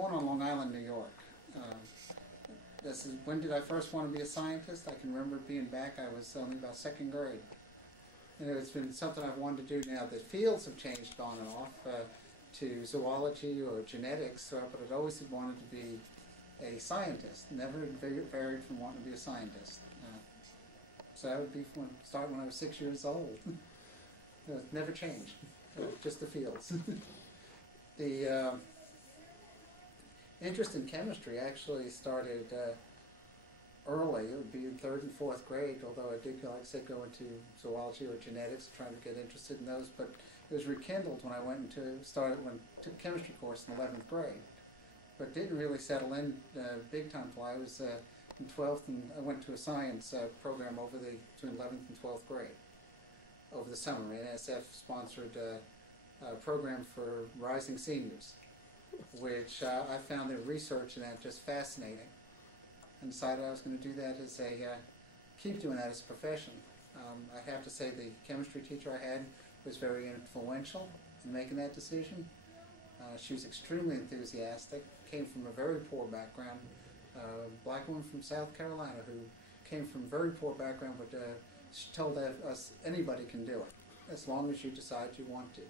Born on Long Island, New York. This is when did I first want to be a scientist? I can remember being back. I was only about second grade. And it's been something I've wanted to do now. The fields have changed on and off to zoology or genetics, but I'd always wanted to be a scientist. Never varied from wanting to be a scientist. So that would be start when I was 6 years old. Never changed. Just the fields. The interest in chemistry actually started early. It would be in third and fourth grade, although I did, like I said, go into zoology or genetics, trying to get interested in those. But it was rekindled when I went took a chemistry course in 11th grade. But didn't really settle in big time till I was in 12th, and I went to a science program between 11th and 12th grade over the summer. NSF sponsored a program for rising seniors, which I found the research in that just fascinating, and decided I was going to do that as keep doing that as a profession. I have to say the chemistry teacher I had was very influential in making that decision. She was extremely enthusiastic, came from a very poor background, black woman from South Carolina who came from a very poor background, but she told us anybody can do it as long as you decide you want to.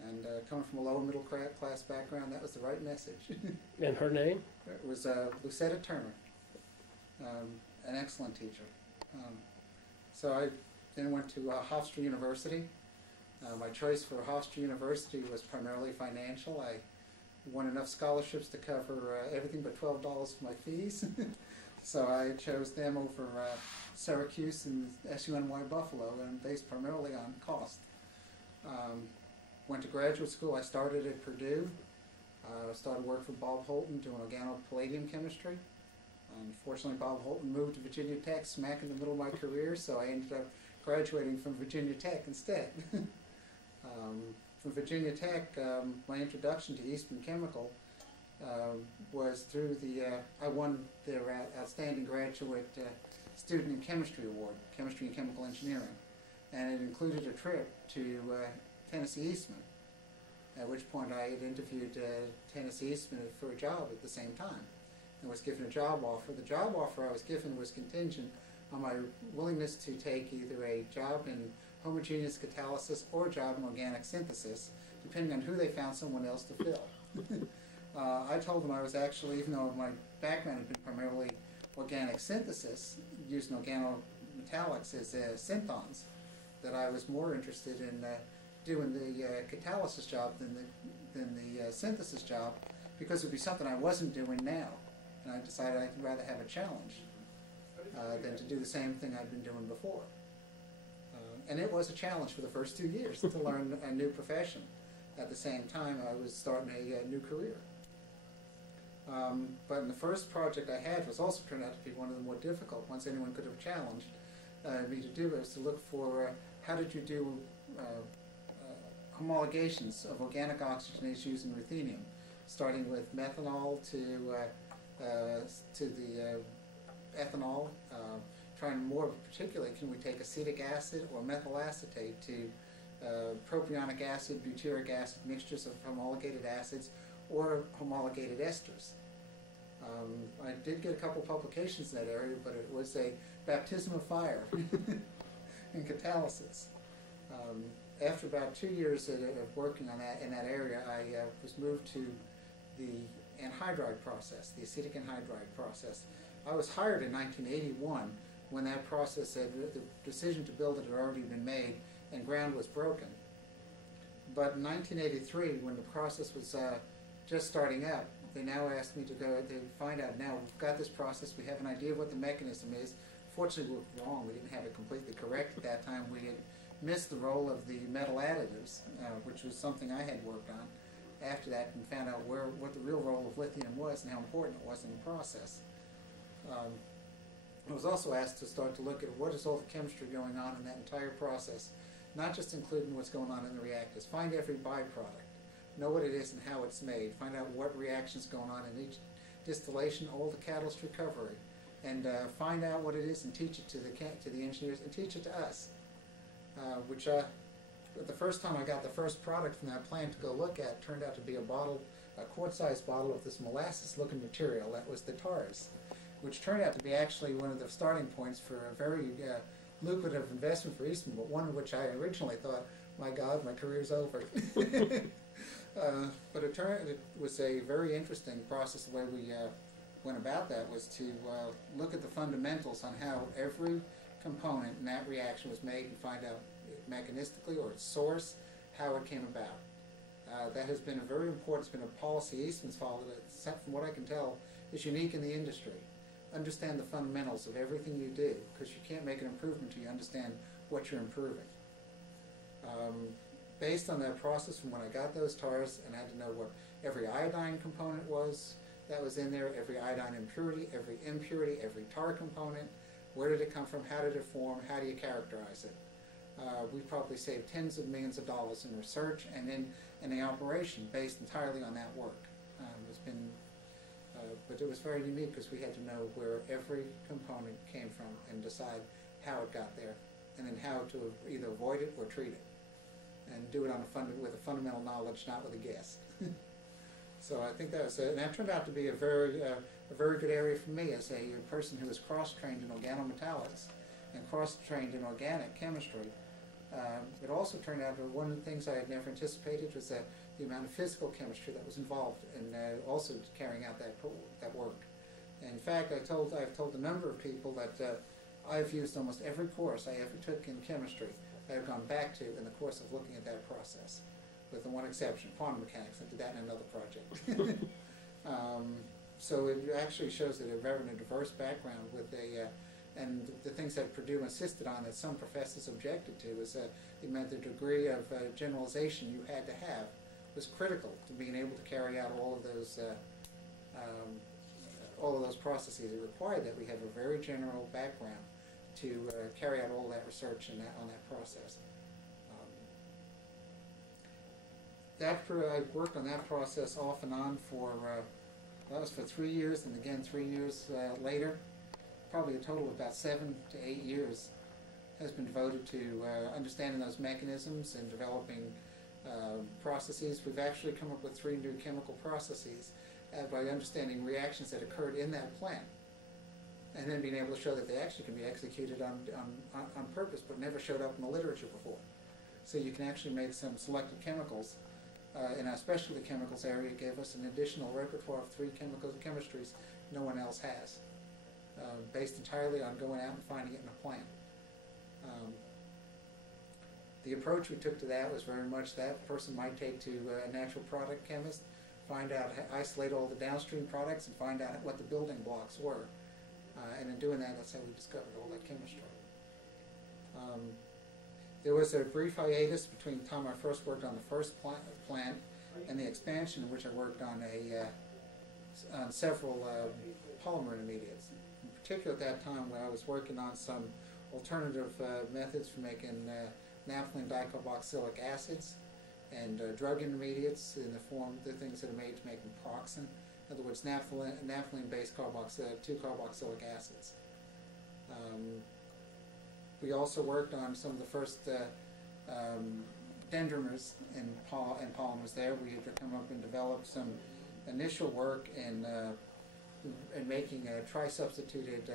And coming from a lower middle class background, that was the right message. And her name? It was Lucetta Turner, an excellent teacher. So I then went to Hofstra University. My choice for Hofstra University was primarily financial. I won enough scholarships to cover everything but $12 for my fees. So I chose them over Syracuse and SUNY Buffalo, and based primarily on cost. Went to graduate school. I started at Purdue. Started work for Bob Holton doing organopalladium chemistry. Unfortunately, Bob Holton moved to Virginia Tech smack in the middle of my career, so I ended up graduating from Virginia Tech instead. From Virginia Tech, my introduction to Eastman Chemical was through I won their Outstanding Graduate Student in Chemistry Award, Chemistry and Chemical Engineering, and it included a trip to Tennessee Eastman, at which point I had interviewed Tennessee Eastman for a job at the same time and was given a job offer. The job offer I was given was contingent on my willingness to take either a job in homogeneous catalysis or a job in organic synthesis, depending on who they found someone else to fill. I told them I was actually, even though my background had been primarily organic synthesis, using organometallics as synthons, that I was more interested in doing the catalysis job than the synthesis job, because it would be something I wasn't doing now. And I decided I'd rather have a challenge than to do the same thing I'd been doing before. And it was a challenge for the first 2 years to learn a new profession. At the same time, I was starting a new career. But in the first project I had was also turned out to be one of the more difficult ones anyone could have challenged me to do, was to look for how did you do homologations of organic oxygenase using ruthenium, starting with methanol to the ethanol, trying more particularly, can we take acetic acid or methyl acetate to propionic acid, butyric acid, mixtures of homologated acids or homologated esters. I did get a couple publications in that area, but it was a baptism of fire in catalysis. After about 2 years of working on that in that area, I was moved to the anhydride process, the acetic anhydride process. I was hired in 1981 when that process the decision to build it had already been made and ground was broken. But in 1983, when the process was just starting up, they now asked me to go to find out, now we've got this process, we have an idea of what the mechanism is. Fortunately, we were wrong. We didn't have it completely correct at that time. We had missed the role of the metal additives, which was something I had worked on after that, and found out what the real role of lithium was and how important it was in the process. I was also asked to start to look at what is all the chemistry going on in that entire process, not just including what's going on in the reactors. Find every byproduct, know what it is and how it's made, find out what reactions going on in each distillation, all the catalyst recovery, and find out what it is and teach it to the engineers and teach it to us. The first time I got the first product from that plant to go look at turned out to be a bottle a quart-sized bottle of this molasses-looking material that was the tars, which turned out to be actually one of the starting points for a very lucrative investment for Eastman, but one which I originally thought, my God, my career's over. But it was a very interesting process. The way we went about that was to look at the fundamentals on how every component in that reaction was made and find out mechanistically or its source, how it came about. That has been a very important, it's been a policy Eastman's followed, that, from what I can tell, is unique in the industry. Understand the fundamentals of everything you do, because you can't make an improvement until you understand what you're improving. Based on that process, from when I got those tars, and I had to know what every iodine component was that was in there, every iodine impurity, every tar component, where did it come from, how did it form, how do you characterize it. We probably saved tens of millions of dollars in research and in the operation based entirely on that work. It's been, but it was very unique because we had to know where every component came from and decide how it got there, and then how to either avoid it or treat it, and do it on with a fundamental knowledge, not with a guess. So I think that was, and that turned out to be a very good area for me as a person who was cross-trained in organometallics and cross-trained in organic chemistry. It also turned out that one of the things I had never anticipated was that the amount of physical chemistry that was involved in also carrying out that work. And in fact, I've told a number of people that I've used almost every course I ever took in chemistry. I have gone back to in the course of looking at that process, with the one exception, quantum mechanics. I did that in another project. So it actually shows that a very diverse background with and the things that Purdue insisted on that some professors objected to is that it meant the degree of generalization you had to have was critical to being able to carry out all of those processes. It required that we have a very general background to carry out all that research and on that process. I worked on that process off and on for, that was for 3 years, and again 3 years later. Probably a total of about 7 to 8 years has been devoted to understanding those mechanisms and developing processes. We've actually come up with 3 new chemical processes by understanding reactions that occurred in that plant, and then being able to show that they actually can be executed on purpose, but never showed up in the literature before. So you can actually make some selected chemicals. In our specialty chemicals area, it gave us an additional repertoire of 3 chemistries no one else has, based entirely on going out and finding it in a plant. The approach we took to that was very much that a person might take to a natural product chemist, find out, isolate all the downstream products and find out what the building blocks were. And in doing that, that's how we discovered all that chemistry. There was a brief hiatus between the time I first worked on the first plant and the expansion, in which I worked on on several polymer intermediates. In particular, at that time, when I was working on some alternative methods for making naphthalene dicarboxylic acids and drug intermediates in the form of the things that are made to make naproxen. In other words, naphthalene-based 2-carboxylic acids. We also worked on some of the first dendrimers and polymers there. We had come up and developed some initial work in making tri-substituted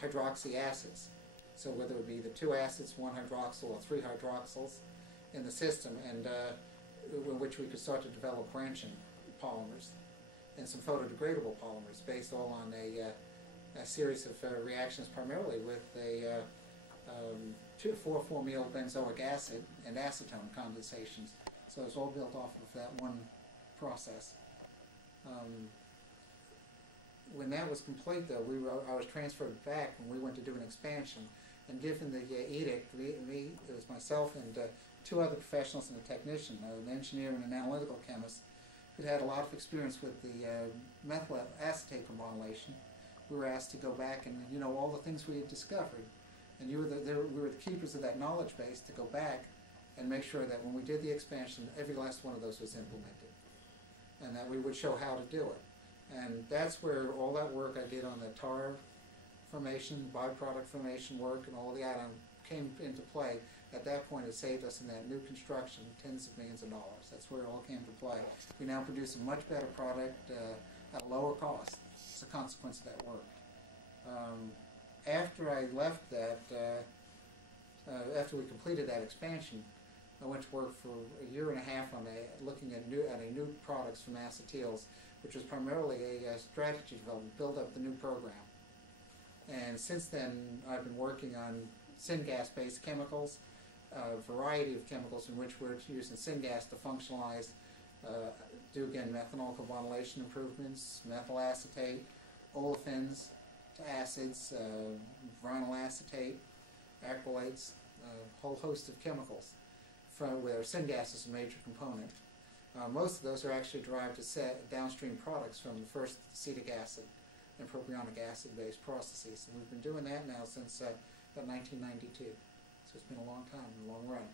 hydroxy acids. So whether it be the 2 acids, 1 hydroxyl, or 3 hydroxyls in the system, and in which we could start to develop branching polymers and some photodegradable polymers based all on a series of reactions, primarily with a 4,4-meal benzoic acid and acetone condensations. So it's all built off of that one process. When that was complete, though, I was transferred back when we went to do an expansion, and given the edict, it was myself and 2 other professionals and a technician, an engineer and an analytical chemist, who had a lot of experience with the methyl acetate formulation. We were asked to go back and, all the things we had discovered, and we were the keepers of that knowledge base, to go back and make sure that when we did the expansion, every last one of those was implemented, and that we would show how to do it. And that's where all that work I did on the tar formation, byproduct formation work, and all the item came into play at that point it saved us in that new construction tens of millions of dollars. That's where it all came to play. We now produce a much better product at a lower cost. It's a consequence of that work. After I left that, after we completed that expansion, I went to work for a year and a half on looking at new products from acetyls, which was primarily a strategy development, build up the new program. And since then, I've been working on syngas-based chemicals, a variety of chemicals in which we're using syngas to functionalize, do again methanol carbonylation improvements, methyl acetate, olefins to acids, vinyl acetate, acrylates, a whole host of chemicals where syngas is a major component. Most of those are actually derived as downstream products from the first acetic acid and propionic acid-based processes. And we've been doing that now since about 1992. So it's been a long time, a long run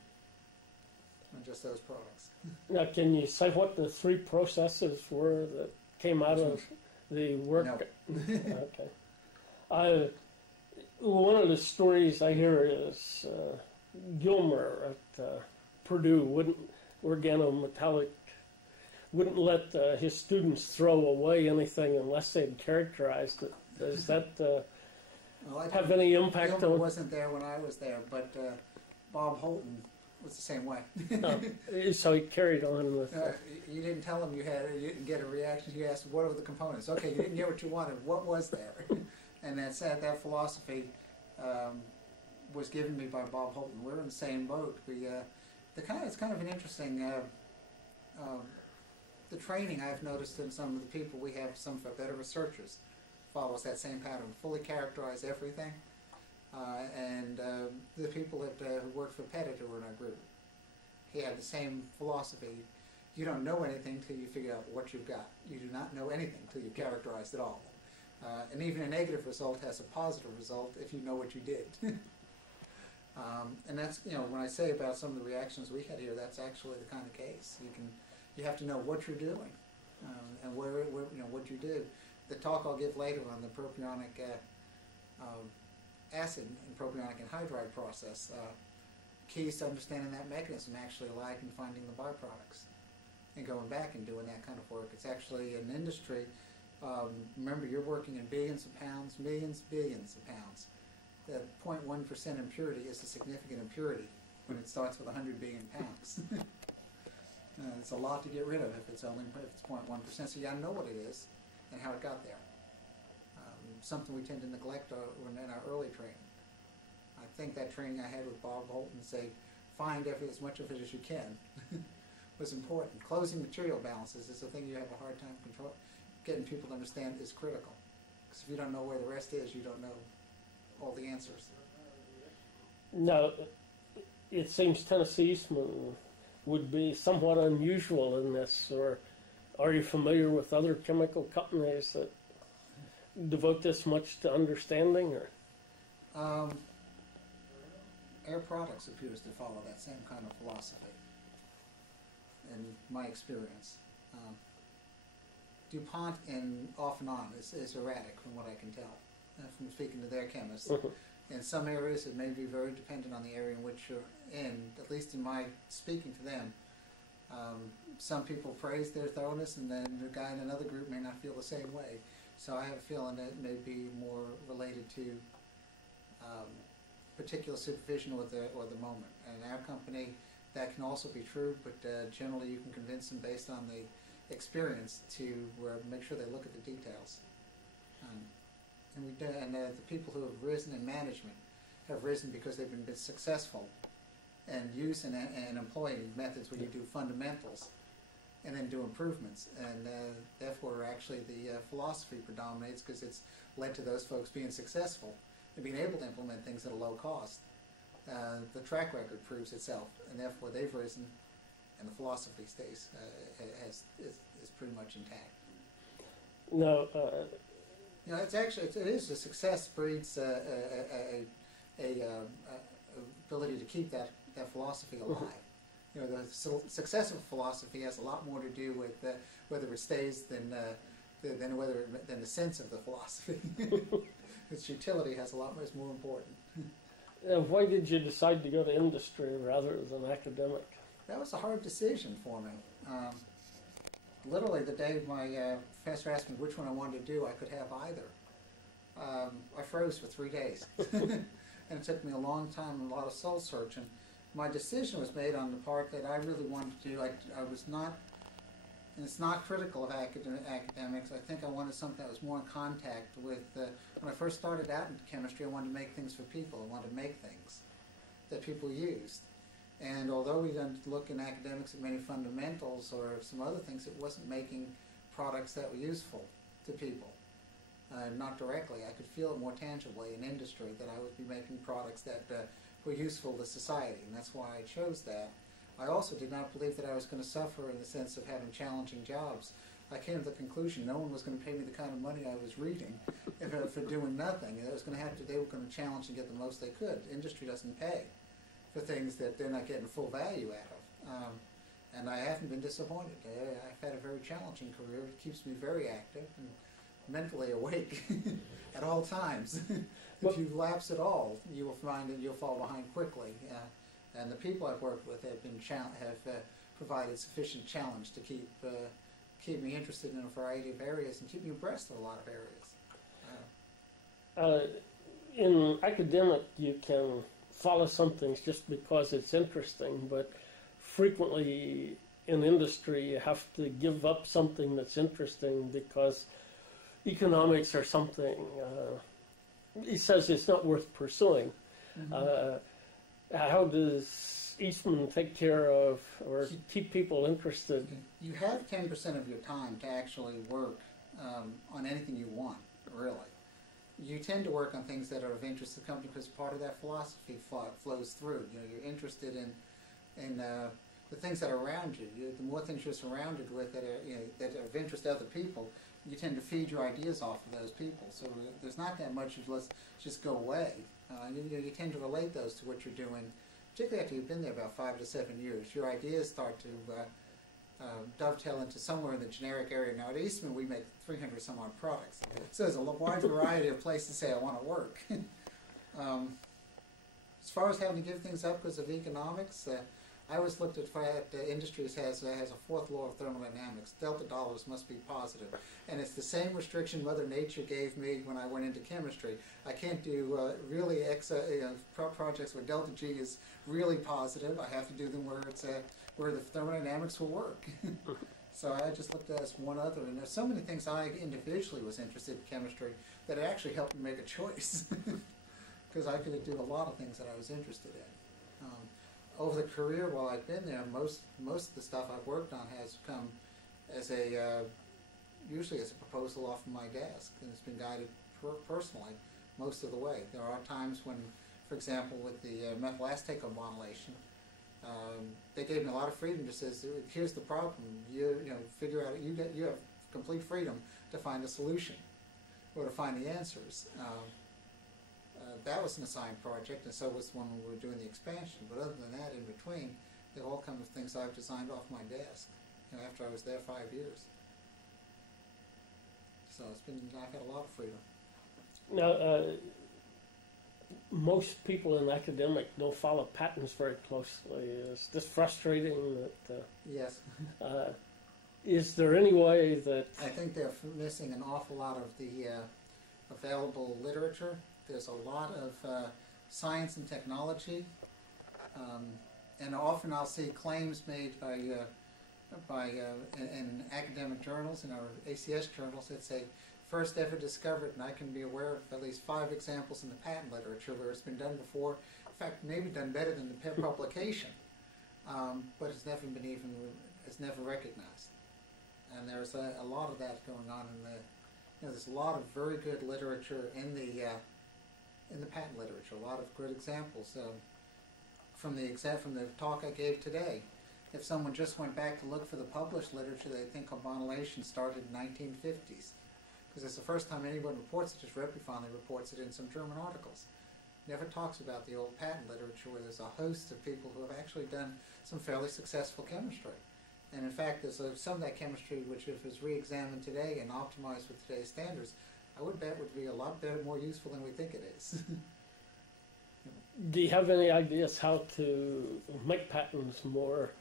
on just those products. Now, can you say what the three processes were that came out of the work? No. Okay. One of the stories I hear is Gilmer at Purdue organometallic wouldn't let his students throw away anything unless they'd characterized it. Does that have any impact Gilmer on? wasn't there when I was there, but Bob Holton was the same way. So he carried on with. You didn't tell him you didn't get a reaction. You asked what are the components. Okay, you didn't get what you wanted. What was there? And that philosophy was given me by Bob Holton. We're in the same boat. It's kind of an interesting. The training I've noticed in some of the people we have, some of our better researchers, follows that same pattern. Fully characterize everything, and the people that who worked for Pettit who were in our group, he had the same philosophy. You don't know anything till you figure out what you've got. You do not know anything till you characterize it all. And even a negative result has a positive result if you know what you did. And that's, when I say about some of the reactions we had here, that's actually the kind of case. You have to know what you're doing and where what you did. The talk I'll give later on the propionic acid and propionic anhydride process, keys to understanding that mechanism actually lied in finding the byproducts and going back and doing that kind of work. It's actually an industry. Remember, you're working in billions of pounds, millions, billions of pounds. The 0.1% impurity is a significant impurity when it starts with 100 billion pounds. It's a lot to get rid of if it's 0.1%. So you got to know what it is and how it got there. Something we tend to neglect in our early training. I think that training I had with Bob Holton, say, find as much of it as you can, was important. Closing material balances is a thing you have a hard time getting people to understand is critical. Because if you don't know where the rest is, you don't know all the answers. Now, it seems Tennessee Eastman would be somewhat unusual in this, or are you familiar with other chemical companies that devote this much to understanding? Or Air Products appears to follow that same kind of philosophy, in my experience. DuPont and off and on is erratic from what I can tell, from speaking to their chemists. Mm-hmm. In some areas it may be very dependent on the area in which you're in, at least in my speaking to them. Some people praise their thoroughness and then the guy in another group may not feel the same way. So I have a feeling that it may be more related to particular supervision or the moment. And in our company that can also be true, but generally you can convince them based on the experience to make sure they look at the details. And the people who have risen in management have risen because they've been successful and using and employing methods where you do fundamentals and then do improvements. And therefore, actually, the philosophy predominates because it's led to those folks being successful and being able to implement things at a low cost. The track record proves itself, and therefore they've risen, and the philosophy stays is pretty much intact. No. It's actually it is a success breeds a ability to keep that philosophy alive. The success of a philosophy has a lot more to do with whether it stays than the sense of the philosophy. Its utility has a lot more, is more important. Why did you decide to go to industry rather than academic? That was a hard decision for me. Literally, the day my professor asked me which one I wanted to do, I could have either. I froze for 3 days. And it took me a long time and a lot of soul searching. My decision was made on the part that I really wanted to do. I was not, and it's not critical of academics. I think I wanted something that was more in contact with, when I first started out in chemistry, I wanted to make things for people. I wanted to make things that people used. And although we didn't look in academics at many fundamentals or some other things, it wasn't making products that were useful to people. Not directly. I could feel it more tangibly in industry that I would be making products that were useful to society, and that's why I chose that. I also did not believe that I was going to suffer in the sense of having challenging jobs. I came to the conclusion no one was going to pay me the kind of money I was reading for doing nothing. And they were going to challenge and get the most they could. Industry doesn't pay for things that they're not getting full value out of. And I haven't been disappointed. I've had a very challenging career. It keeps me very active and mentally awake at all times. If you lapse at all, you will find that you'll fall behind quickly. And the people I've worked with have provided sufficient challenge to keep me interested in a variety of areas and keep me abreast of a lot of areas. In academic, you can follow some things just because it's interesting, but frequently in industry, you have to give up something that's interesting because economics or something, he says it's not worth pursuing. Mm-hmm. How does Eastman take care of or keep people interested? You have 10% of your time to actually work on anything you want, really. You tend to work on things that are of interest to the company because part of that philosophy flows through. You know, you're interested in the things that are around you. The more things you're surrounded with that are of interest to other people, you tend to feed your ideas off of those people. So there's not that much of let's just go away. You tend to relate those to what you're doing, particularly after you've been there about 5 to 7 years. Your ideas start to dovetail into somewhere in the generic area. Now at Eastman we make 300 some odd products. So there's a wide variety of places to say I want to work. As far as having to give things up because of economics, I always looked at industries has a fourth law of thermodynamics. Delta dollars must be positive. And it's the same restriction Mother Nature gave me when I went into chemistry. I can't do really projects where delta G is really positive. I have to do them where the thermodynamics will work. So I just looked at it as one other. And there's so many things I individually was interested in chemistry that it actually helped me make a choice. Because I could do a lot of things that I was interested in. Over the career while I've been there, most of the stuff I've worked on has come as usually as a proposal off of my desk, and it's been guided personally most of the way. There are times when, for example, with the methyl acetate carbonylation, they gave me a lot of freedom. Just says, here's the problem. Figure out. You have complete freedom to find a solution or to find the answers. That was an assigned project, and so was when we were doing the expansion. But other than that, in between, they all come of things I've designed off my desk. After I was there 5 years. So I've had a lot of freedom. Now, most people in academic don't follow patents very closely. Is this frustrating? Yes. Is there any way that... I think they're missing an awful lot of the available literature. There's a lot of science and technology, and often I'll see claims made in academic journals, in our ACS journals, that say first ever discovered, and I can be aware of at least 5 examples in the patent literature where it's been done before. In fact, maybe done better than the publication, but it's never recognized. And there's a lot of that going on there's a lot of very good literature in the patent literature. A lot of good examples. From the talk I gave today, if someone just went back to look for the published literature, they'd think carbonylation started in the 1950s. Because it's the first time anyone reports it. Just Ripley finally reports it in some German articles. Never talks about the old patent literature where there's a host of people who have actually done some fairly successful chemistry. And in fact, there's some of that chemistry which, if it's re-examined today and optimized with today's standards, I would bet would be a lot better, more useful than we think it is. Do you have any ideas how to make patents more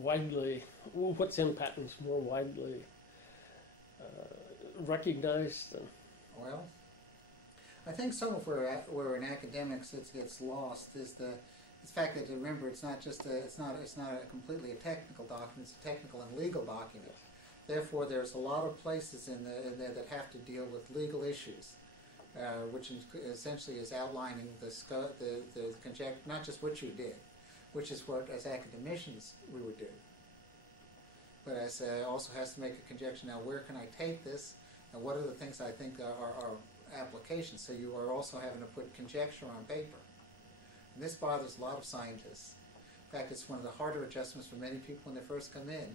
widely, what's in patents more widely recognized? Well, I think some of where in academics it gets lost is the fact that, remember, it's not completely a technical document, it's a technical and legal document. Therefore, there's a lot of places in there that have to deal with legal issues, which essentially is outlining the conjecture, not just what you did, which is what as academicians we would do, but as also has to make a conjecture. Now, where can I take this, and what are the things I think are applications? So you are also having to put conjecture on paper. And this bothers a lot of scientists. In fact, it's one of the harder adjustments for many people when they first come in.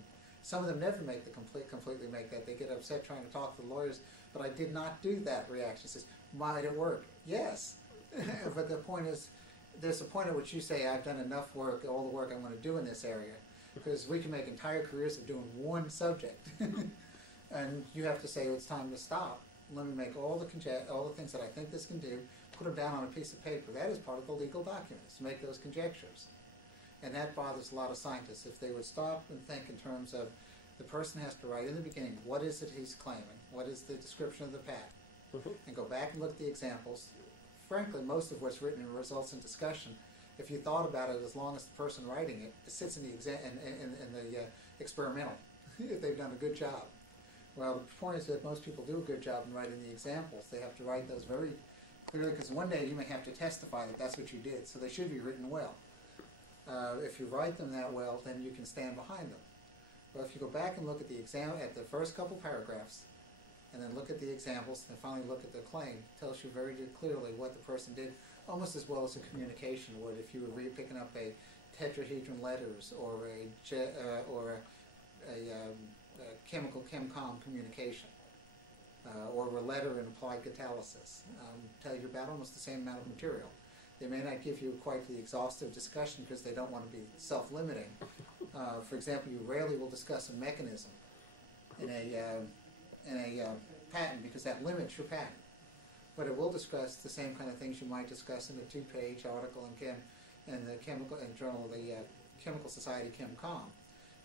Some of them never make the completely make that. They get upset trying to talk to the lawyers, but I did not do that. Reaction says, might it work? Yes. But the point is, there's a point at which you say, I've done enough work, all the work I want to do in this area, because we can make entire careers of doing one subject. And you have to say, it's time to stop. Let me make all the things that I think this can do, put them down on a piece of paper. That is part of the legal documents, to make those conjectures. And that bothers a lot of scientists. If they would stop and think in terms of the person has to write in the beginning, what is it he's claiming? What is the description of the patent? And go back and look at the examples. Frankly, most of what's written results in discussion. If you thought about it, as long as the person writing it, it sits in the experimental, if they've done a good job. Well, the point is that most people do a good job in writing the examples. They have to write those very clearly, because one day you may have to testify that that's what you did, so they should be written well. If you write them that well, then you can stand behind them. But if you go back and look at the first couple paragraphs, and then look at the examples, and finally look at the claim, it tells you very clearly what the person did, almost as well as a communication would if you were picking up a tetrahedron letters or a chemical chem-com communication, or a letter in applied catalysis. Tell you about almost the same amount of material. They may not give you quite the exhaustive discussion because they don't want to be self-limiting. For example, you rarely will discuss a mechanism in a patent because that limits your patent. But it will discuss the same kind of things you might discuss in a 2-page article in the Journal of the Chemical Society Chem-Com,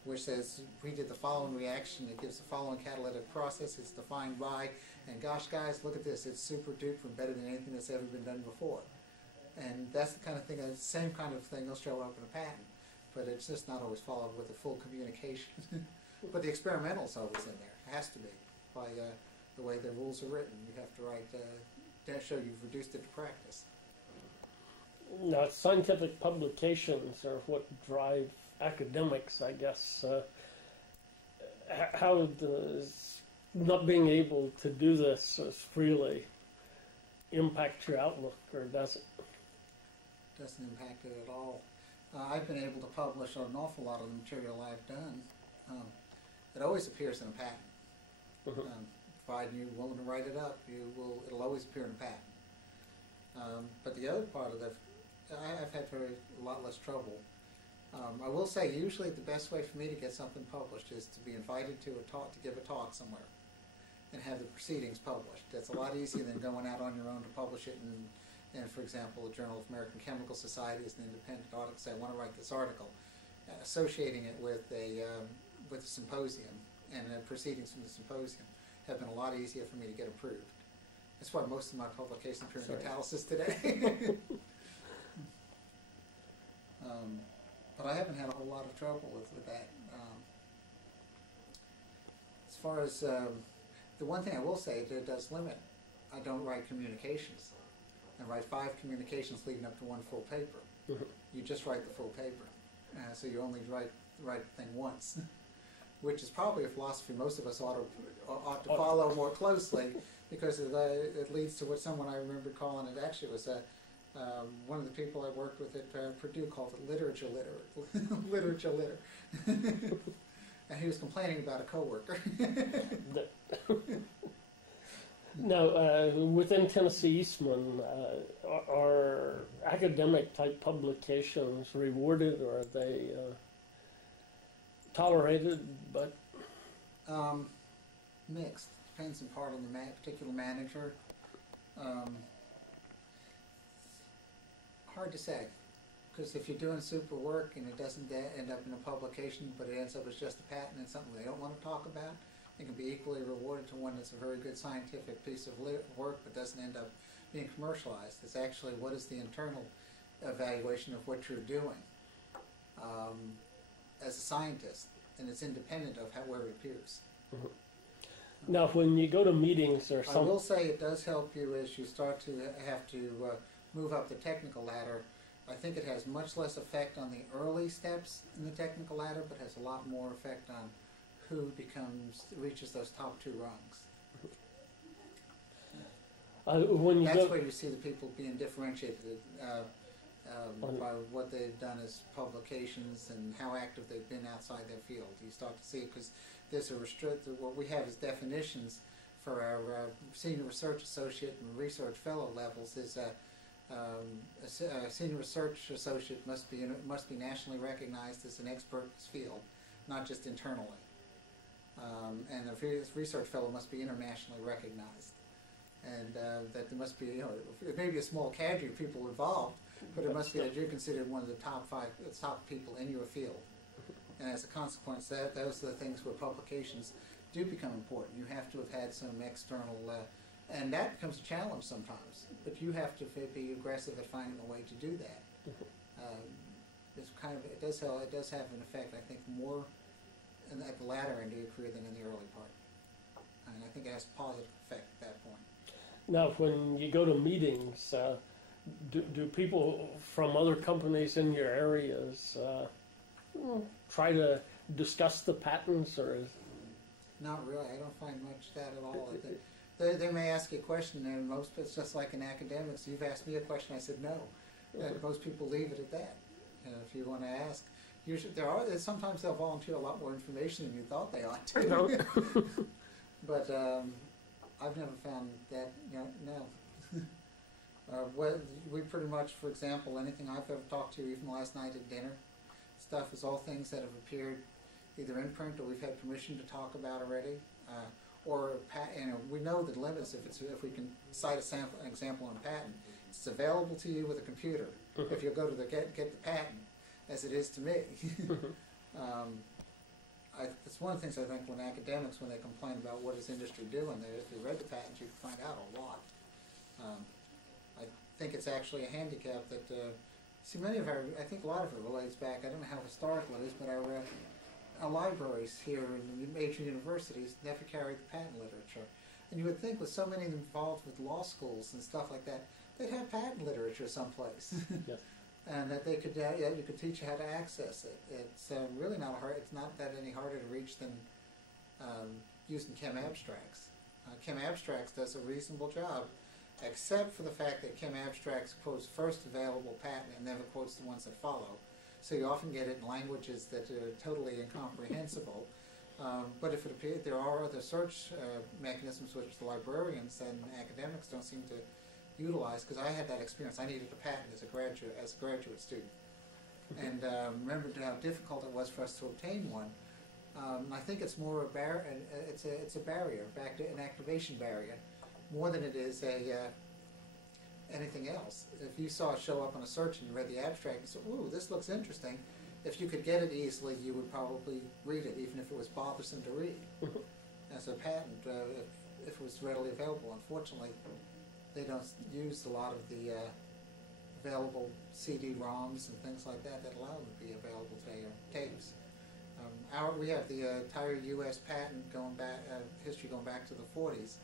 which says we did the following reaction, it gives the following catalytic process, it's defined by, and gosh guys, look at this, it's super duper better than anything that's ever been done before. And that's the kind of thing, the same kind of thing will show up in a patent, but it's just not always followed with a full communication. But the experimental's always in there, it has to be, by the way the rules are written. You have to write, to show you've reduced it to practice. Now, scientific publications are what drive academics, I guess. How does not being able to do this as freely impact your outlook, or does it? Doesn't impact it at all. I've been able to publish an awful lot of the material I've done. It always appears in a patent. Provided you're willing to write it up, it'll always appear in a patent. But the other part of I've had a lot less trouble. I will say, usually the best way for me to get something published is to be invited to give a talk somewhere, and have the proceedings published. That's a lot easier than going out on your own to publish it in, for example, the Journal of American Chemical Society is an independent article. Say, I want to write this article, associating it with a symposium, and the proceedings from the symposium have been a lot easier for me to get approved. That's why most of my publications appear in catalysis today. But I haven't had a whole lot of trouble with that. As far as the one thing I will say, it does limit. I don't write communications. I write 5 communications leading up to one full paper. You just write the full paper, so you only write the thing once, which is probably a philosophy most of us ought to follow more closely, because it leads to what someone I remember calling it. Actually, it was one of the people I worked with at Purdue called it literature litter. And he was complaining about a coworker. Now, within Tennessee Eastman, are academic type publications rewarded, or are they tolerated? But mixed. Depends in part on the particular manager. Hard to say, because if you're doing super work and it doesn't end up in a publication, but it ends up as just a patent and something they don't want to talk about, it can be equally rewarded to one that's a very good scientific piece of work but doesn't end up being commercialized. It's actually what is the internal evaluation of what you're doing as a scientist, and it's independent of where it appears. Mm-hmm. Now, when you go to meetings or something, I will say it does help you as you start to have to move up the technical ladder. I think it has much less effect on the early steps in the technical ladder, but has a lot more effect on who reaches those top two rungs. when you That's go, where you see the people being differentiated by what they've done as publications and how active they've been outside their field. You start to see it because there's what we have as definitions for our senior research associate and research fellow levels is a senior research associate must be nationally recognized as an expert in his field, not just internally. And a research fellow must be internationally recognized. And that there must be, it may be a small cadre of people involved, but it must be that you're considered one of the top people in your field. And as a consequence, those are the things where publications do become important. You have to have had some external, and that becomes a challenge sometimes. But you have to be aggressive at finding a way to do that. It does have an effect, I think, more at the latter end of your career than in the early part. And I think it has a positive effect at that point. now when you go to meetings, do people from other companies in your areas try to discuss the patents, or is... Not really. I don't find much of that at all. They may ask you a question, and it's just like in academics. You've asked me a question, I said no. And most people leave it at that. If you want to ask, usually sometimes they'll volunteer a lot more information than you thought they ought to. But I've never found that. No. We pretty much, for example, anything I've ever talked to, even last night at dinner, stuff is all things that have appeared either in print or we've had permission to talk about already, or we know the limits. If we can cite an example on a patent, it's available to you with a computer. If you go to get the patent, as it is to me. It's one of the things I think when academics, when they complain about what is industry doing, if you read the patent, you can find out a lot. I think it's actually a handicap that. See, I think a lot of it relates back, I don't know how historical it is, but our libraries here in major universities never carry the patent literature. And you would think with so many involved with law schools and stuff like that, they'd have patent literature someplace. Yes. And that they could, you could teach you how to access it. It's really not hard. It's not that any harder to reach than using Chem Abstracts. Chem Abstracts does a reasonable job, except for the fact that Chem Abstracts quotes first available patent and never quotes the ones that follow. So you often get it in languages that are totally incomprehensible. But if it appears there are other search mechanisms which the librarians and academics don't seem to utilize, because I had that experience. I needed a patent as a graduate student, and remembered how difficult it was for us to obtain one. I think it's more it's a barrier, an activation barrier, more than it is anything else. If you saw it show up on a search and you read the abstract and said, "Ooh, this looks interesting," if you could get it easily, you would probably read it, even if it was bothersome to read. As a patent, if it was readily available, unfortunately, they don't use a lot of the available CD-ROMs and things like that allow them to be available today, or tapes. We have the entire U.S. patent history going back to the 40s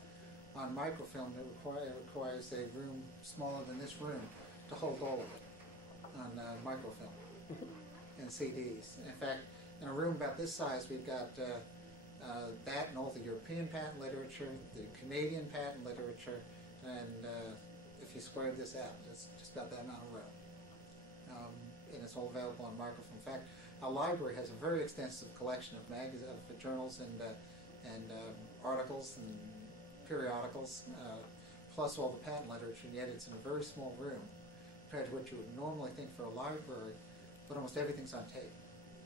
on microfilm. It requires a room smaller than this room to hold all of it on microfilm and CDs. In fact, in a room about this size, we've got that and all the European patent literature, the Canadian patent literature, and if you square this out, it's just about that amount of room. And it's all available on microfilm. In fact, our library has a very extensive collection of journals and articles and periodicals, plus all the patent literature, and yet it's in a very small room compared to what you would normally think for a library, but almost everything's on tape.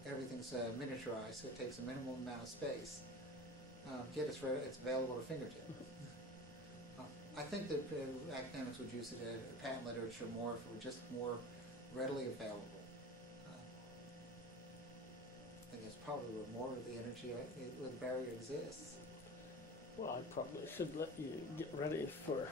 Everything's miniaturized, so it takes a minimum amount of space. Yet it's available at a fingertip. I think that academics would use it in patent literature more if it were just more readily available. I think it's probably where more of the energy, where the barrier exists. Well, I probably should let you get ready for